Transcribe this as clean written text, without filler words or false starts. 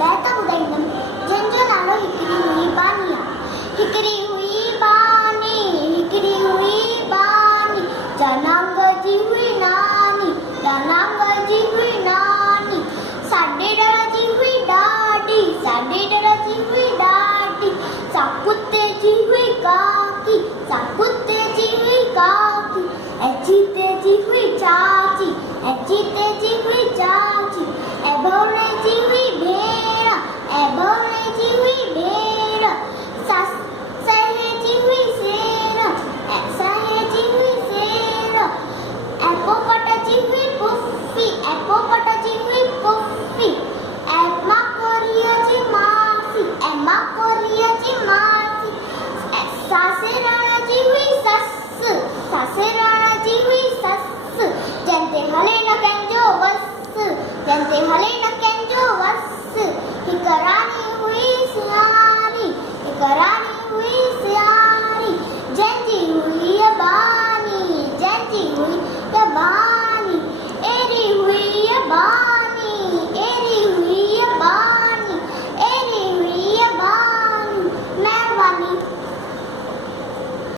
बहता उदयम झंझनालो हिकड़ी हुई बानिया हिकड़ी हुई बानी जनांग जी हुई नानी साडे डरा जी हुई डाडी साकुत्ते जी हुई काकी एचीते जी हुई चाची एभौरे जी हुई भेड़ा जी हुई